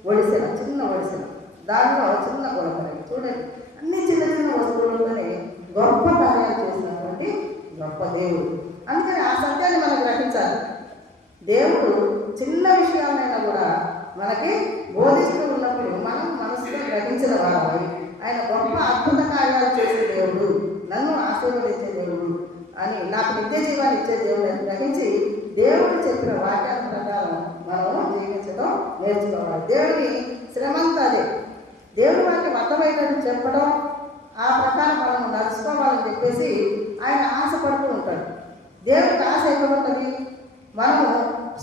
ఒడిసెల, చిన్న ఒడిసెల, దానిలో చిన్న గొడవలు. చూడండి, అన్ని చిన్న చిన్న వస్తువులతోనే గొప్ప కార్యాలు చేసినటువంటి గొప్ప దేవుడు. అందుకని ఆ సత్యాన్ని మనం గ్రహించాలి. దేవుడు చిన్న విషయాలైనా కూడా మనకి బోధిస్తూ ఉన్నప్పుడు మనం మనసులో గ్రహించిన వారమై ఆయన గొప్ప అద్భుత కార్యాలు చేసే దేవుడు, నన్ను ఆశీర్వదించే దేవుడు అని, నాకు నిత్య జీవాన్ని ఇచ్చే దేవుడు అని గ్రహించి దేవుడు చెప్పిన వాక్యాల ప్రకారం మనం జీవించడం నేర్చుకోవాలి. దేవుని శ్రమంతా అదే. దేవుడి వాక్యం అర్థమయ్యేటట్టు చెప్పడం, ఆ ప్రకారం మనం నడుచుకోవాలని చెప్పేసి ఆయన ఆశపడుతూ ఉంటాడు. దేవుడికి ఆశ ఎక్కడ ఉంటుంది? మనము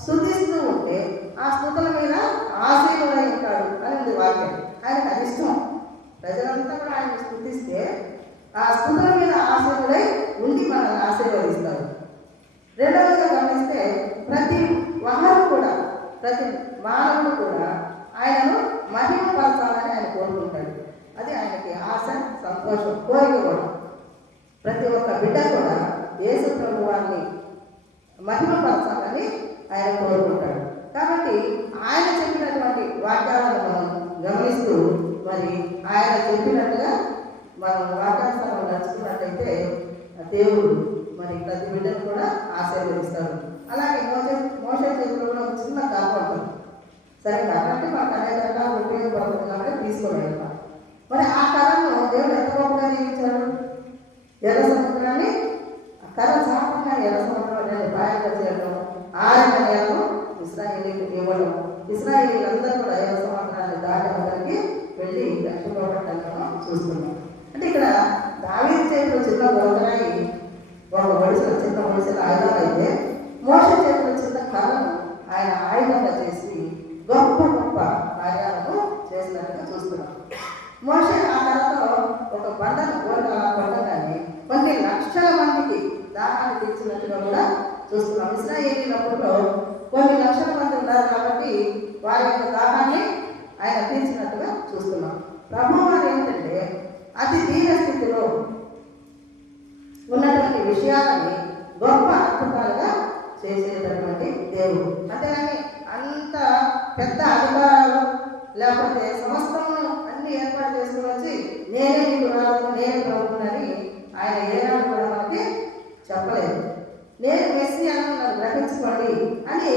స్తుతిస్తూ ఉంటే ఆ స్తుతుల మీద ఆశీర్వదై ఉంటాడు అని ఉంది వాక్యం. ఆయనకు అది ఇష్టం. ప్రజలంతా కూడా ఆయన స్తుతిస్తే ఆ స్తుతుల మీద ఆశీర్వదై ఉండి మనల్ని ఆశీర్వదిస్తారు. రెండవదిగా గమనిస్తే ప్రతి వారు కూడా, ప్రతి మానవుడు కూడా ఆయనను మహిమపరచాలని ఆయన కోరుకుంటాడు. అది ఆయనకి ఆశ, సంతోషం, కోరిక కూడా. ప్రతి ఒక్క బిడ్డ కూడా యేసు ప్రభు వారిని మహిమపరచాలని ఆయన కోరుకుంటాడు. కాబట్టి ఆయన చెప్పినటువంటి వాక్యాలను మనం గమనిస్తూ మరి ఆయన చెప్పినట్టుగా మనం వాక్యానుసారం నడుచుకున్నట్టయితే దేవుడు మరి ప్రతి బిడ్డను కూడా ఆశీర్వదిస్తాడు. అలాగే మోషే చేతిలో కూడా ఒక చిన్న కర్ర ఉంటుంది. సరే, కాబట్టి మాకు అనేక రకాల ఉపయోగపడుతుంది కాబట్టి తీసుకొని వెళ్తాం. మరి ఆ కర్రను దేవుడు ఎంత గొప్పగా నియమించాడు? ఎర్ర సముద్రాన్ని కర్ర చాపంగా ఎర్ర సముద్రాన్ని బాగా చేయడం, ఆరిన నేలను ఇశ్రాయేలీయులకు ఇవ్వడం, ఇశ్రాయేలీలందరూ కూడా ఎర్ర సముద్రాన్ని దాటడానికి వెళ్ళి రక్షింపబడ్డాన్ని మనం చూస్తున్నాం. అంటే ఇక్కడ దావీదు చేతిలో చిన్న గొడవరాయి, ఒక ఒడిసెల, చిన్న ఒడిసెల ఆయుధాలు అయితే, మోషే చేతిలో చిన్న కర్రను ఆయన ఆయుధంగా చేసి గొప్ప గొప్ప కార్యాలను చేసినట్టుగా చూస్తున్నాం. మోషే ఆ కర్రతో ఒక బండను కొట్టగానే కొన్ని లక్షల మందికి దాహాన్ని తీర్చినట్టుగా కూడా చూస్తున్నాం. ఇశ్రాయేలీయులప్పుడు కొన్ని లక్షల మంది ఉన్నారు కాబట్టి వారి యొక్క దాహాన్ని ఆయన తీర్చినట్టుగా చూస్తున్నాం. ప్రభువు వారు ఏంటంటే అతి దీన స్థితిలో ఉన్నటువంటి విషయాలని గొప్ప అద్భుతాలుగా చేసేటటువంటి దేవుడు. అంతేగాని అంత పెద్ద అధికారాలు లేకపోతే సమస్తము అన్ని ఏర్పాటు చేసుకుని వచ్చి నేనే నీకు రాదు, నేనే ప్రభువునని ఆయన ఏనాడు కూడా మనకి చెప్పలేదు. నేను మెస్సియాను నన్ను గ్రహించుకోండి అని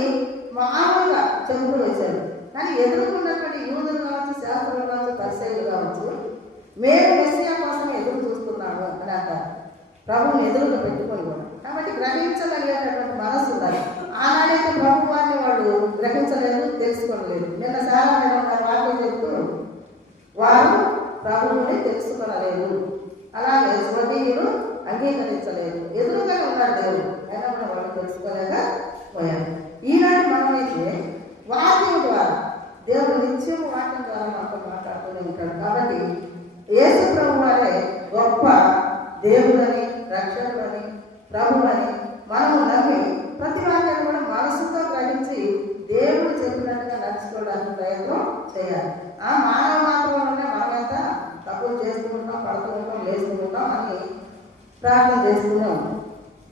మామూలుగా చెబుతూ వచ్చాడు. కానీ ఎదుర్కొన్నటువంటి యూదులు కావచ్చు, శాస్త్రులు కావచ్చు, పరిసయ్యులు కావచ్చు, మేము మెస్సియా కోసం ఎదురు చూస్తున్నాము అని అంటారు. ప్రభువుని ఎదురుగా పెట్టుకొని కూడా. కాబట్టి గ్రహించగలిగేటటువంటి మనస్సు ఉండాలి. ఆనాడైతే ప్రభు వారిని వాళ్ళు గ్రహించలేదు, తెలుసుకోలేదు. నిన్న చాలా వాక్యం చెప్తూ వారు ప్రభువుని తెలుసుకోలేదు, అలాగే స్వర్గీయులు అంగీకరించలేదు. ఎదురుగానే ఉన్నాడు దేవుడు, అయినా కూడా వాళ్ళు తెలుసుకోలేక పోయారు. ఈనాడు మనమైతే వాక్యం ద్వారా, దేవుడు నిత్యం వాక్యం ద్వారా మనతో మాట్లాడుతూనే ఉంటాడు. కాబట్టి యేసు ప్రభు వారే గొప్ప దేవుడని, రక్షకుడని, ప్రభువని మనము నమ్మి ప్రతి వాక్యాన్ని కూడా మనసుతో గ్రహించి దేవుడు చెప్పినట్టుగా నడుచుకోవడానికి ప్రయత్నం చేయాలి. ఆ మానవ మాత్రంలోనే మనమంతా తప్పులు చేస్తూ ఉంటాం, పడుతూ ఉంటాం, లేస్తూ ఉంటాం అని ప్రార్థన చేస్తూనే ఉంటాం.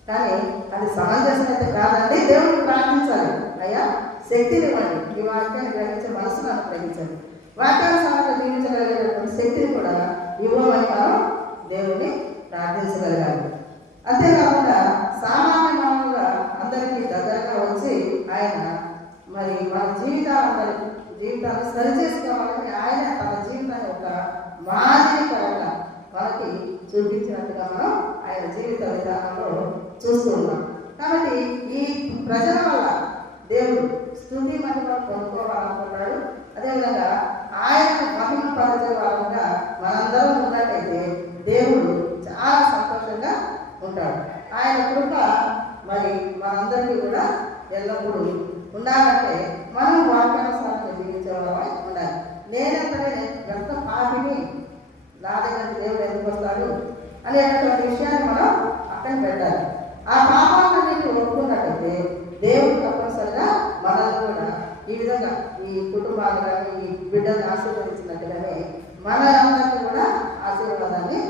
కానీ అది సమంజసం అయితే కాదండి. దేవుడిని ప్రార్థించాలి, అయ్యా శక్తిని ఇవ్వండి, ఈ వాక్యాన్ని గ్రహించే మనసును అనుగ్రహించండి, వాక్యానుసారంగా జీవించగలిగేటటువంటి శక్తిని కూడా ఇవ్వమని మనం దేవుడిని ప్రార్థించగలగాలి. అంతేకాకుండా సామాన్య మానవులుగా అందరికీ దగ్గరగా వచ్చి ఆయన మరి మన జీవితాన్ని సరిచేసుకోవాలని ఆయన తన జీవితాన్ని ఒక మాదిరికరంగా మనకి చూపించినట్టుగా మనం ఆయన జీవిత విధానంలో చూస్తూ ఉన్నాం. కాబట్టి ఈ ప్రజల వల్ల దేవుడు స్తుతి మహిమను పొందుకోవాలనుకున్నాడు. అదేవిధంగా ఆయన మహిమపరిచే వాళ్ళగా మనందరం ఉన్నట్టయితే దేవుడు చాలా సంతోషంగా ఉంటాడు. ఆయన కృప మరి మనందరికీ కూడా ఎల్లప్పుడూ ఉండాలంటే మనం వాక్యానుసారంగా జీవించేవాళ్ళమై ఉండాలి. నేనంతనే ఎంత పాపిని, నా దగ్గరికి దేవుడు ఎందుకు వస్తాడు అనేటువంటి విషయాన్ని మనం అక్కడ పెట్టాలి. ఆ పాపాలన్నింటినీ ఒప్పుకున్నట్టయితే దేవుడు తప్పనిసరిగా మనల్ని కూడా ఈ విధంగా ఈ కుటుంబాలు కానీ ఈ బిడ్డల్ని ఆశీర్వదించినట్టుగానే మన అందరికీ కూడా ఆశీర్వాదాన్ని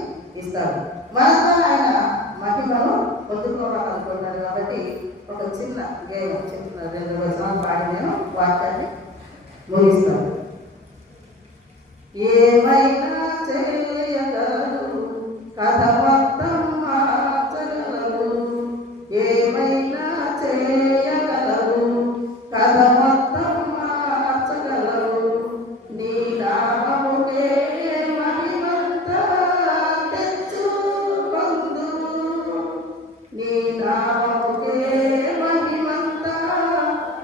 ఇస్తాడు. మనతో ఆయన మహిమను పొందుకోవాలనుకుంటున్నాడు. కాబట్టి ఒక చిన్న గేయం 2 వచనాలు పాడి నేను వాక్యాన్ని ముగిస్తాను. ఏమైనా చేయగలరు, కథ మొత్తం మార్చగలరు. ఏమైనా చేయగలరు, కథ మొత్తం మార్చగలరు. నీ నామముకే మహిమంతా తెచ్చుకొందురు. నీ నామముకే మహిమంతా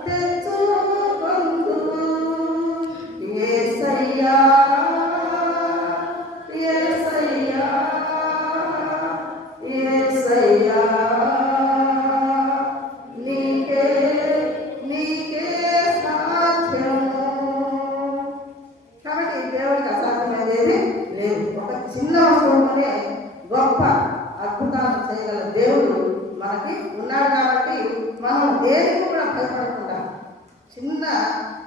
తెచ్చుకొందురు. యేసయ్యా యేసయ్యా యేసయ్యా నీకే నీకే సాధ్యము. కాబట్టి దేవుడికి అసాధ్యమైనది లేదు. ఒక చిన్న వస్తువులోనే గొప్ప అద్భుతాలు చేయగల దేవుడు మనకి ఉన్నాడు. కాబట్టి మనం దేనికి కూడా భయపడకుండా చిన్న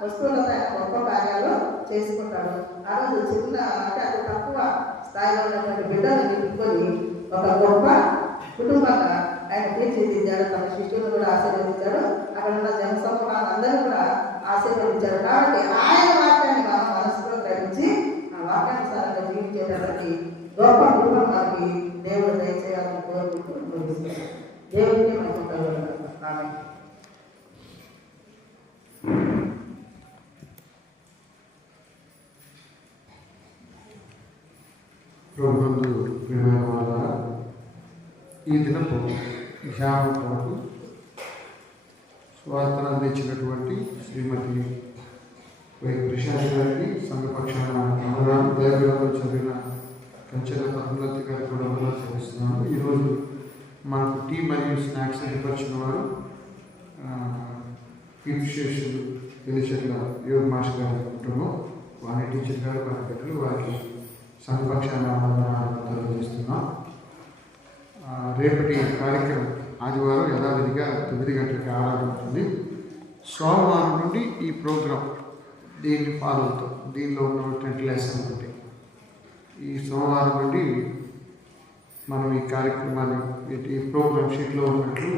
వస్తువులతో గొప్ప కార్యాలు చేసుకుంటాడు. ఆ రోజు చిన్న అంటే అది తక్కువ స్థాయిలో ఉన్నటువంటి బిడ్డలు నిలుపుకొని ఒక గొప్ప కుటుంబంగా ఆయన తీర్చిదిద్దాడు. తన శిష్యులను కూడా ఆశీర్వదించాడు. అక్కడ ఉన్న జనసమూహాన్ని అందరూ కూడా ఆశీర్వదించాడు. కాబట్టి ఆయన వాక్యాన్ని మనం మనసులో గ్రహించి ఆ వాక్యానుసారంగా జీవించేటప్పటికి గొప్ప కుటుంబం మనకి దేవుడు దయచేయాలని కోరుకుంటూ ముగిస్తాడు. దేవుడికి మనం కలుగుతాం. ఆమె ప్రభునందు ప్రియమైన వారులారా, ఈ దినపు ధ్యానం కొరకు స్వార్థను అందించినటువంటి శ్రీమతి వై ప్రశాంత్ గారికి సంఘపక్షాన అమరాలు దైవగారు చదివిన కంచెల పద్మలతి గారు కూడా అమరాలు చదివిస్తున్నాను. ఈరోజు మనకు టీ మరియు స్నాక్స్ ఏర్పరిచిన వారు కీర్తిశేషులు తెలిచెట్ల యోగ మాస్టర్ గారి కుటుంబం, వారి టీచర్ గారు, వారి బిడ్డలు, వారికి సంఘపక్షాన తెలియజేస్తున్నాం. రేపటి కార్యక్రమం ఆదివారం యథావిధిగా 9 గంటలకి ఆరాధన ఉంటుంది. సోమవారం నుండి ఈ ప్రోగ్రాం దీన్ని ఫాలో అవుతాం. దీనిలో ఉన్నటువంటి లెసన్ ఉంటాయి. ఈ సోమవారం నుండి మనం ఈ కార్యక్రమాన్ని ఈ ప్రోగ్రామ్ షీట్లో ఉన్నట్లు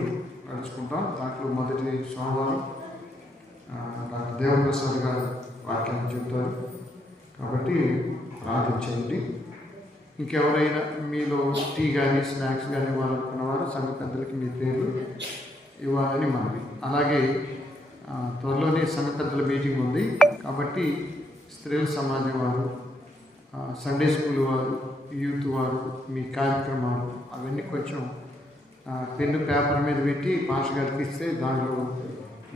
నడుచుకుంటాం. దాంట్లో మొదటి సోమవారం డాక్టర్ దేవప్రసాద్ గారు వాక్యాన్ని చెప్తారు. కాబట్టి ప్రార్థన చేయండి. ఇంకెవరైనా మీలో టీ కానీ స్నాక్స్ కానీ ఇవ్వాలనుకున్న వారు సంఘ పెద్దలకి మీ పేర్లు ఇవ్వాలని మనవి. అలాగే త్వరలోనే సంఘ పెద్దల మీటింగ్ ఉంది. కాబట్టి స్త్రీల సమాజం వారు, సండే స్కూల్ వారు, యూత్ వారు మీ కార్యక్రమాలు అవన్నీ కొంచెం పెన్ను పేపర్ మీద పెట్టి పాస్ గారికి ఇస్తే దానిలో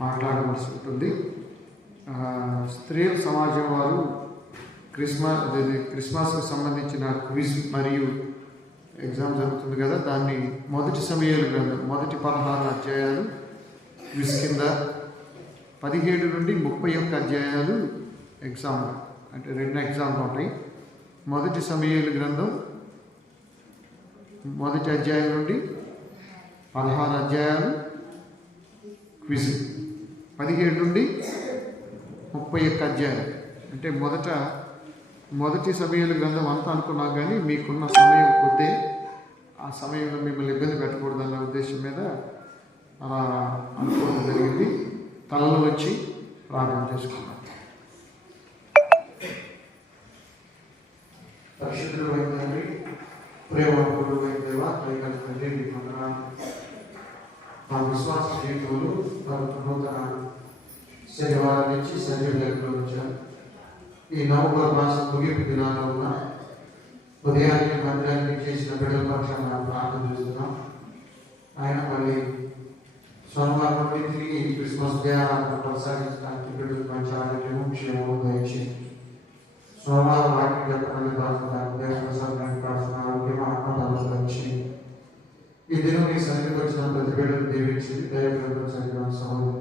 మాట్లాడవలసి ఉంటుంది. స్త్రీల సమాజం వారు క్రిస్మస్కి సంబంధించిన క్విజ్ మరియు ఎగ్జామ్ జరుగుతుంది కదా, దాన్ని మొదటి సమయాలు గ్రంథం మొదటి 16 అధ్యాయాలు క్విజ్ కింద, 17 నుండి 31 అధ్యాయాలు ఎగ్జామ్, అంటే 2 ఎగ్జామ్లు ఉంటాయి. మొదటి సమయాలు గ్రంథం మొదటి అధ్యాయం నుండి 16 అధ్యాయాలు క్విజ్, 17 నుండి 31 అధ్యాయాలు. అంటే మొదటి సమయాలు గ్రంథం అంతా అనుకున్నా కానీ మీకున్న సమయం కొద్దే, ఆ సమయంలో మిమ్మల్ని ఇబ్బంది పెట్టకూడదన్న ఉద్దేశం మీద అలా అనుకోవడం జరిగింది. తలలో వచ్చి ప్రార్థన చేసుకున్నాం. పరిశుద్ధుడు అయిన తండ్రి, ప్రేమపూర్వకుడు అయిన దేవా, దయగల తండ్రి, మీ వందనాలు. మా విశ్వాస జీవితంలో నూతన శనివారం నుంచి సజీవులకు వచ్చారు. ఈ నవంబర్ మాసం ముగింపు దినాల్లో ఉన్న ఉదయానికి మధ్యాహ్నం చేసిన బిడ్డల పక్షాన ప్రార్థన చేస్తున్నాం. ఆయన మళ్ళీ సోమవారం నుండి తిరిగి క్రిస్మస్ ధ్యానాలను కొనసాగించడానికి బిడ్డలు మంచి ఆరోగ్యము క్షేమము దయచేయండి. సోమవారం వాటికి చెప్పడానికి దేవప్రసాద్ ఆరోగ్యం ఆత్మబలం దయచేయండి. ఈ దినం మీ సన్నిధికి వచ్చిన ప్రతి బిడ్డలు దీవించి దైవగ్రంథం చదివిన సహోదరు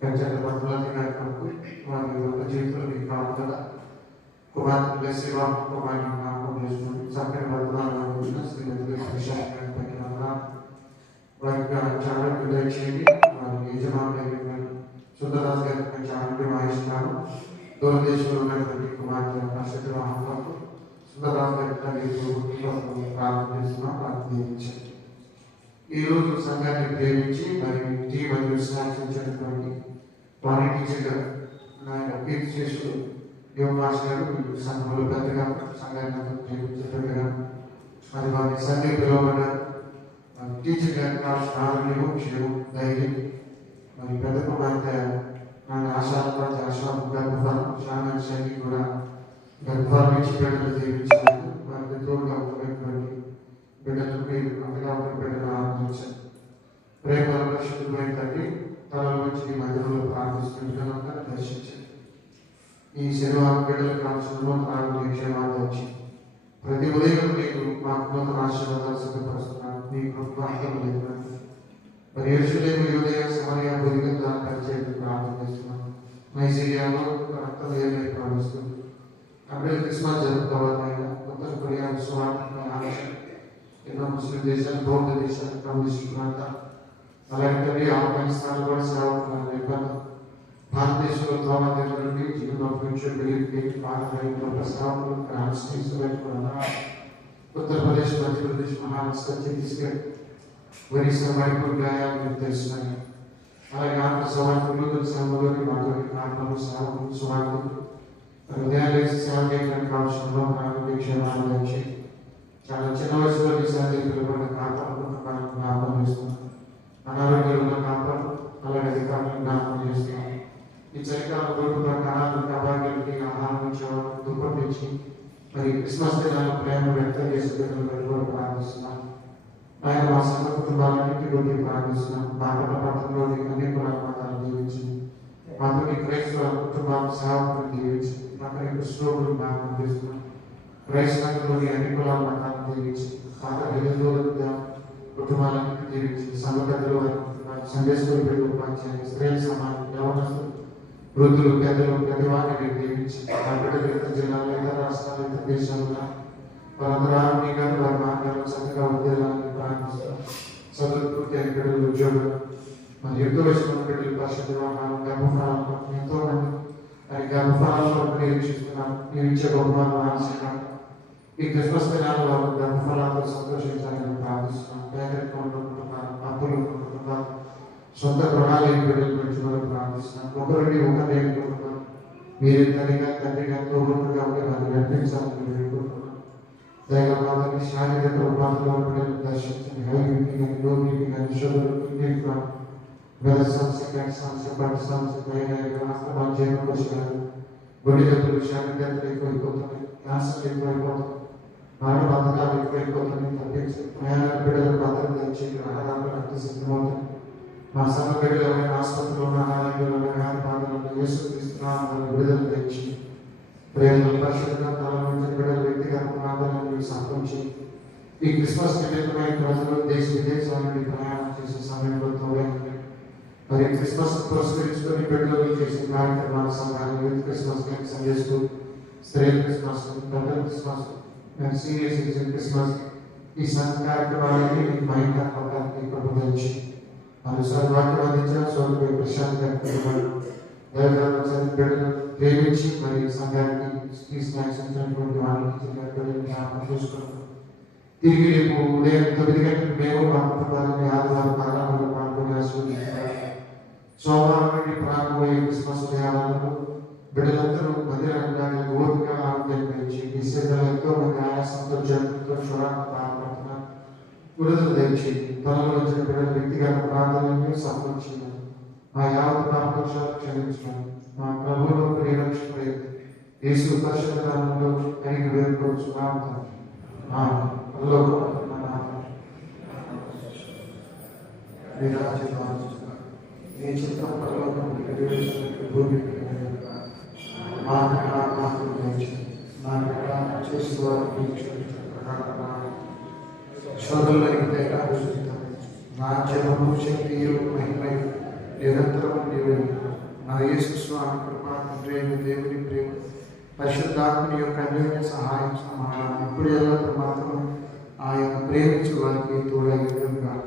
కంచెల పద్మలతి గారి కొరకు వారి యొక్క జీవితంలో మీ కాపుదల కుమార్తె సేవా కుమార్ని జ్ఞాపకం చేసుకుని చక్కని వర్తమానాలు శ్రీమతి వారికి ఆరోగ్యం దయచేయండి. వారికి యజమానులు సుందరదాస్ గారి మంచి ఆరోగ్యం ఆయిస్తాను. దూరదేశంలో ఉన్నటువంటి కుమార్తె నక్షత్రాలకు సుందరదాస్ గారి ప్రార్థన చేస్తున్నాం. వారికి దీవించండి. ఈ ఈరోజు సంఘాన్ని ప్రేమించి మరి జీవన విశ్వాసించినటువంటి వారి టీచర్గా నాయన కీర్తి చేస్తూ యువమాస్ గారు సంఘంలో పెద్దగా సంఘాన్ని ప్రేమించగా మరి వారి సంఘం పిలువబడ్డారు. టీచర్ గారికి కావాల్సిన ఆరోగ్యము క్షేమం ధైర్యం మరి పెద్ద కుమార్తె నన్ను ఆశాత్మక గర్భఫలం శామన్ శైలి కూడా గర్భఫలం ఇచ్చి బిడ్డలు జీవించినట్టు వారికి తోడుగా ఉన్నటువంటి బిడ్డలకు మీరు అంతగా ఉన్న బిడ్డలు ఆనందించారు. ప్రేమ పరిశుద్ధమైన తండ్రి తలలో వచ్చి మధ్యలో ప్రార్థిస్తున్న బిడ్డలంతా దర్శించారు. ఈ శనివారం బిడ్డలకు కావాల్సిన ఆరోగ్య క్షేమాలు వచ్చి ప్రతి ఉదయం మీకు మాకు నూతన ఆశీర్వాదాలు సిద్ధపరుస్తున్నాను. మీ కృపార్థం లేదు మరి యేరుషలేము యూదయ సమరయ బుద్ధిగా పరిచయం ప్రార్థన చేస్తున్నాను. నైజీరియాలో రక్తం ఏమై ప్రవహిస్తుంది. అక్కడ క్రిస్మస్ జరుపుకోవాలైనా ఉత్తర కొరియా విశ్వాత్మ ఆలోచన ఎన్నో ముస్లిం దేశాలు బౌద్ధ దేశాలు ప్రవేశిస్తున్నంత అలాంటి ఆఫ్ఘనిస్తాన్ కూడా సేవకులు ఇబ్బంది భారతదేశంలో తోమాదేశ నుండి జీవన ఫ్యూచర్ బిలీఫ్ భారత సేవకులు ఉత్తరప్రదేశ్ మధ్యప్రదేశ్ మహారాష్ట్ర ఛత్తీస్గఢ్ ఒరిస్సా మణిపూర్ గాయాలు మీకు తెలుస్తున్నాయి. అలాగే ఆత్మ సవాళ్ళు సేవలోని మాధురి ఆత్మలు సేవకులు స్వార్థులు హృదయాలు సేవ చేయడానికి కావాల్సిన ఆరోగ్య క్షేమాలు వచ్చి చాలా చిన్న వయసులో నిశాంతి పిలువబడిన కాపాడుకుంటున్నాను జ్ఞాపకం చేస్తున్నాను. అనారోగ్యంలో కాపాడు అలాగే అధికారులను జ్ఞాపకం చేస్తున్నాను. ఈ చలికాలం రోడ్డు ప్రకారాలు అభాగ్యాలకి ఆహారం ఇచ్చేవారు దుప్పటించి మరి క్రిస్మస్ దినాలు ప్రేమ వ్యక్తం చేసే కూడా ప్రారంభిస్తున్నాను. ఆయన మా సంఘ కుటుంబాలన్నింటి గురించి ప్రారంభిస్తున్నాను. బాపట్ల పట్టణంలోని అనేక మతాలు దీవించింది. మాతో క్రైస్తవ కుటుంబాల సేవకులు దీవించి అక్కడ కృష్ణోగులు జ్ఞాపకం చేస్తున్నాను. క్రైస్తవంలోని అన్ని కులాల మతాలను దీవించి పాత హిందువుల కుటుంబాలన్నింటి దీవించి సంఘ పెద్దలు సండే స్కూల్ పెళ్లి ఉపాధ్యాయులు స్త్రీల సమాజం యవనస్తులు వృద్ధులు పెద్దలు ప్రతి వారిని దీవించి ఆ బిడ్డలు ఇతర జిల్లాలో ఇతర రాష్ట్రాలు ఇతర దేశాల్లో వారందరూ ఆరోగ్యంగా వారి మార్గాల్లో చక్కగా ఉద్యోగాలను ప్రారంభిస్తారు. చదువుకుంటే బిడ్డలు ఉద్యోగాలు మరి ఎంతో వయసులో బిడ్డలు పరిశుద్ధ వివాహాలు గర్భఫలాలు ఎంతో మంది మరి గర్భఫలాల్లో నిరీక్షిస్తున్నారు. నిరీక్షే బహుమానం ఆశగా ఈ క్రిస్మస్ దినాల్లో వారు గర్భఫలాలతో సంతోషించాలని ప్రార్థిస్తున్నాను. పేదరికంలో కుటుంబాలు అప్పులు కుటుంబాలు సొంత గృహాలు బిడ్డలు పెంచుకోవాలని ప్రార్థిస్తున్నాను. ఒకరిని ఒకరిని కుటుంబం మీరే తండ్రిగా తోడుగా ఉండి వారిని నడిపించాలని వేడుకుంటున్నాను. దైవమాతని శారీరక ఉపాధిలో బిడ్డలు దర్శించండి. హైవీపీ కానీ లోపీపీ కానీ షుగర్ వెద సమస్య క్యాక్ సమస్య బట్ సమస్య ఆస్తమాన్ జీవకోశాలు గుండె జబ్బులు శారీరకలు ఎక్కువైపోతున్నాయి. క్యాన్సర్ ఎక్కువైపోతుంది. మరణ బతకాలు ఎక్కువైపోతున్నాయి. తప్పించి ప్రయాణ బిడ్డల భద్రత తెచ్చి ఆహారాలు రక్త సిద్ధమవుతుంది. మా సంఘ బిడ్డలు ఆసుపత్రిలో ఉన్న ఆరోగ్యంలో వ్యాధి బాధలను యేసుక్రీస్తునామమున విడుదల తెచ్చి ప్రేమలు పరిశుద్ధ తలవంటి బిడ్డల వ్యక్తిగత ప్రార్థనలు సమర్పించి ఈ క్రిస్మస్ నిమిత్తమైన ప్రజలు దేశ విదేశాల నుండి ప్రయాణం చేసే సమయంలో తోడైంది. మరి క్రిస్మస్ పురస్కరించుకొని బిడ్డలు చేసే కార్యక్రమాల సంఘాలు యూత్ క్రిస్మస్ సండే స్కూల్ స్త్రీల క్రిస్మస్ పెద్దల క్రిస్మస్ సీనియర్ సిటిజన్ క్రిస్మస్ ఈ సంఘ కార్యక్రమాలన్నీ మహిళా పథకానికి ప్రబోధించి అనుసారి వాక్యం అందించిన సోదరు ప్రశాంత్ బిడ్డలు ప్రేమించి మరి సంఘానికి తీసుకున్నటువంటి వాళ్ళని చూసుకున్నాం. తిరిగి రేపు ఉదయం 9 గంటలకు మేము మా కుటుంబాలని ఆదివారం ప్రారంభంలో పాల్గొనే సోమవారం నుండి ప్రారంభమయ్యే క్రిస్మస్ ఉదయాలలో బిడ్డలందరూ మందిరానికి ఓపిక ఆరోగ్యం పెంచి ఈ సేవలు ఎంతో మంది ఆయాసంతో జరుగుతో చూడడానికి బాధపడుతున్నారు. విడుదల తెచ్చి తనలో వచ్చిన బిడ్డల వ్యక్తిగత ప్రార్థనలను సమర్పించింది. మా యావత్ పాపదోషాలు క్షమించడం మా ప్రభువులో ప్రియరక్షకుడే యేసు పరిశుద్ధ నామములో అడిగి వేడుకొచ్చున్నాము తండ్రి. మీ చిత్తం పరలోకం భూమి నా జపము శక్తియు మహిమయు నిరంతరం నీవే. నా యేసు స్వామి కృపా తండ్రి అయిన దేవుని ప్రేమ పరిశుద్ధాత్మని యొక్క అన్యోన్య సహాయం సమాధానం ఇప్పుడు ఎల్లప్పుడు మాత్రం ఆయన ప్రేమించు వారికి తోడైన గాక.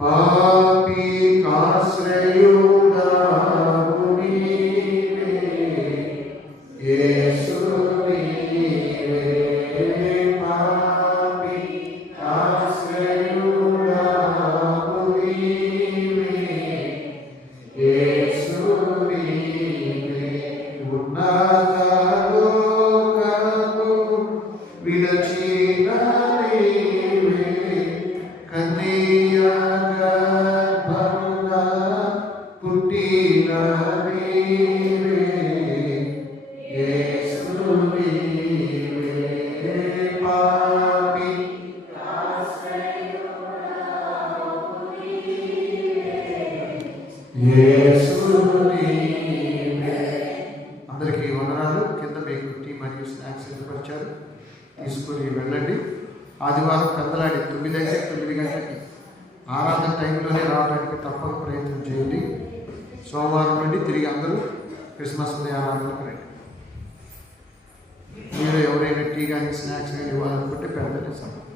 పాపి కాశ్రయుడా యేసు నీవే పాపి ఆశ్రయుడా యేసు నీవే పాపి యేసు నీవే. అందరికీ వందనాలు. కింద మీకు టీ మరియు స్నాక్స్ సిద్ధపరిచారు, తీసుకుని వెళ్ళండి. ఆదివారం పెద్దలాడి 9 అయితే 9 గంటలకి ఆరాధన టైంలోనే రావడానికి తప్పక ప్రయత్నం చేయండి. సోమవారం నుండి తిరిగి అందరూ క్రిస్మస్ ఉదయ ఆరాధనకు రండి. మీరు ఎవరైనా టీ కానీ స్నాక్స్ కానీ ఇవ్వాలనుకుంటే పెద్దలే సమయం.